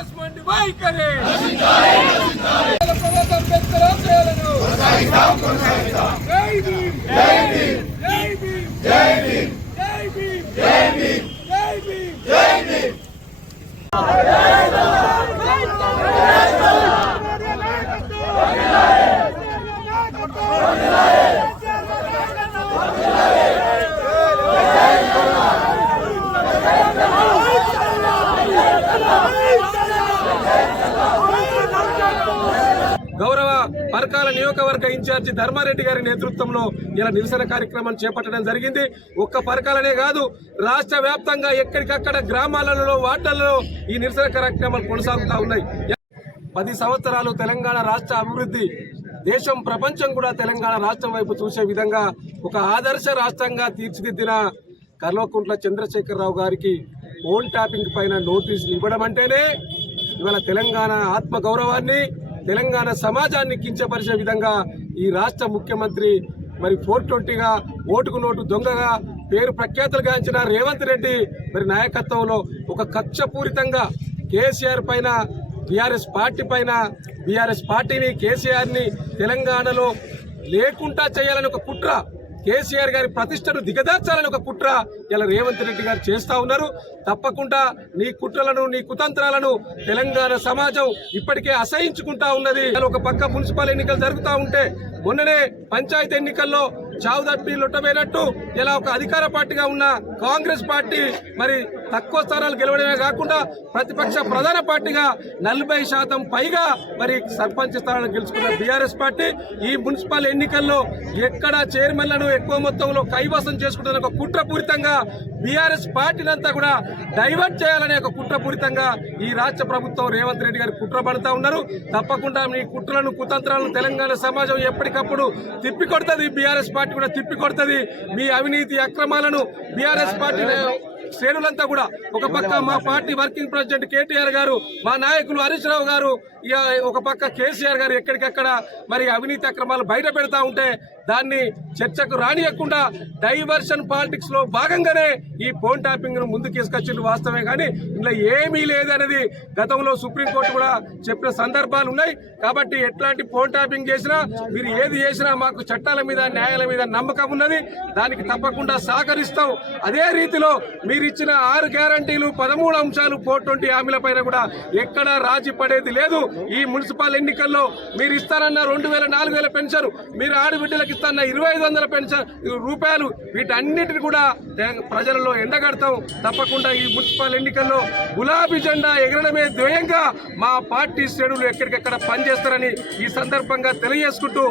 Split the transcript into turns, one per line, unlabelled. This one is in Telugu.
కాంగ్రెస్ మండి వైఖరి జై భీమ్. జై భీమ్. గౌరవ పరకాల నియోజకవర్గ ఇన్ఛార్జి ధర్మారెడ్డి గారి నేతృత్వంలో ఇలా నిరసన కార్యక్రమం చేపట్టడం జరిగింది. ఒక్క పరకాలనే కాదు రాష్ట్ర వ్యాప్తంగా ఎక్కడికక్కడ గ్రామాలలో వార్డులలో ఈ నిరసన కార్యక్రమాలు కొనసాగుతూ ఉన్నాయి. పది సంవత్సరాలు తెలంగాణ రాష్ట్ర అభివృద్ధి దేశం ప్రపంచం కూడా తెలంగాణ రాష్ట్రం వైపు చూసే విధంగా ఒక ఆదర్శ రాష్ట్రంగా తీర్చిదిద్దిన కల్వకుంట్ల చంద్రశేఖరరావు గారికి ఫోన్ ట్యాపింగ్ పైన నోటీసులు ఇవ్వడం అంటేనే ఇవాళ తెలంగాణ ఆత్మ గౌరవాన్ని తెలంగాణ సమాజాన్ని కించపరిచే విధంగా ఈ రాష్ట్ర ముఖ్యమంత్రి మరి ఫోర్ ట్వంటీగా ఓటుకు నోటు దొంగగా పేరు ప్రఖ్యాతులు గాంచిన రేవంత్ రెడ్డి మరి నాయకత్వంలో ఒక కక్షపూరితంగా కేసీఆర్ పైన బీఆర్ఎస్ పార్టీ పైన బీఆర్ఎస్ పార్టీని కేసీఆర్ని తెలంగాణలో లేకుండా చేయాలని ఒక కుట్ర కేసీఆర్ గారి ప్రతిష్టను దిగదార్చాలని ఒక కుట్ర ఇలా రేవంత్ రెడ్డి గారు చేస్తా ఉన్నారు. తప్పకుండా నీ కుట్రలను నీ కుతంత్రాలను తెలంగాణ సమాజం ఇప్పటికే అసహించుకుంటా ఉన్నది. ఇలా ఒక పక్క మున్సిపల్ ఎన్నికలు జరుగుతూ ఉంటే మొన్ననే పంచాయతీ ఎన్నికల్లో చావు తప్పి ఇలా ఒక అధికార పార్టీగా ఉన్న కాంగ్రెస్ పార్టీ మరి తక్కువ స్థానాలు గెలవడమే కాకుండా ప్రతిపక్ష ప్రధాన పార్టీగా నలభై శాతం పైగా మరి సర్పంచ్ స్థానాన్ని గెలుచుకున్న బీఆర్ఎస్ పార్టీ ఈ మున్సిపల్ ఎన్నికల్లో ఎక్కడ చైర్మన్లను ఎక్కువ మొత్తంలో కైవసం చేసుకుంటున్న ఒక కుట్రపూరితంగా బీఆర్ఎస్ పార్టీని అంతా కూడా డైవర్ట్ చేయాలనే ఒక కుట్రపూరితంగా ఈ రాష్ట్ర ప్రభుత్వం రేవంత్ రెడ్డి గారు కుట్ర పడుతూ ఉన్నారు. తప్పకుండా మీ కుట్రలను కుతంత్రాలను తెలంగాణ సమాజం ఎప్పటికప్పుడు తిప్పికొడుతుంది. బీఆర్ఎస్ పార్టీ కూడా తిప్పికొడుతుంది. మీ అవినీతి అక్రమాలను బీఆర్ఎస్ పార్టీ శ్రేణులంతా కూడా ఒక పక్క మా పార్టీ వర్కింగ్ ప్రెసిడెంట్ కేటీఆర్ గారు మా నాయకులు హరీష్ రావు గారు ఇక ఒక పక్క కేసీఆర్ గారు ఎక్కడికెక్కడ మరి అవినీతి అక్రమాలు బయట పెడతా ఉంటే దాన్ని చర్చకు రానియకుండా డైవర్షన్ పాలిటిక్స్లో భాగంగానే ఈ ఫోన్ ట్యాపింగ్ను ముందుకు తీసుకొచ్చింది వాస్తవమే కానీ ఇందులో ఏమీ లేదనేది గతంలో సుప్రీంకోర్టు కూడా చెప్పిన సందర్భాలు ఉన్నాయి. కాబట్టి ఎట్లాంటి ఫోన్ ట్యాపింగ్ చేసినా మీరు ఏది చేసినా మాకు చట్టాల మీద న్యాయాల మీద నమ్మకం ఉన్నది. దానికి తప్పకుండా సహకరిస్తాం. అదే రీతిలో మీరు ఇచ్చిన ఆరు గ్యారంటీలు పదమూడు అంశాలు ఫోర్ ట్వంటీ హామీల పైన కూడా ఎక్కడా రాజీ పడేది లేదు. ఈ మున్సిపల్ ఎన్నికల్లో మీరు ఇస్తారన్న రెండు వేల నాలుగు వేల పెన్షన్ మీరు ఆడబిడ్డలకు ఇస్తారన్న ఇరవై ఐదు వందల పెన్షన్ రూపాయలు వీటన్నిటిని కూడా ప్రజలలో ఎండగడతాం. తప్పకుండా ఈ మున్సిపల్ ఎన్నికల్లో గులాబీ జెండా ఎగరడమే ధ్యేయంగా మా పార్టీ శ్రేణులు ఎక్కడికెక్కడ పనిచేస్తారని ఈ సందర్భంగా తెలియజేసుకుంటూ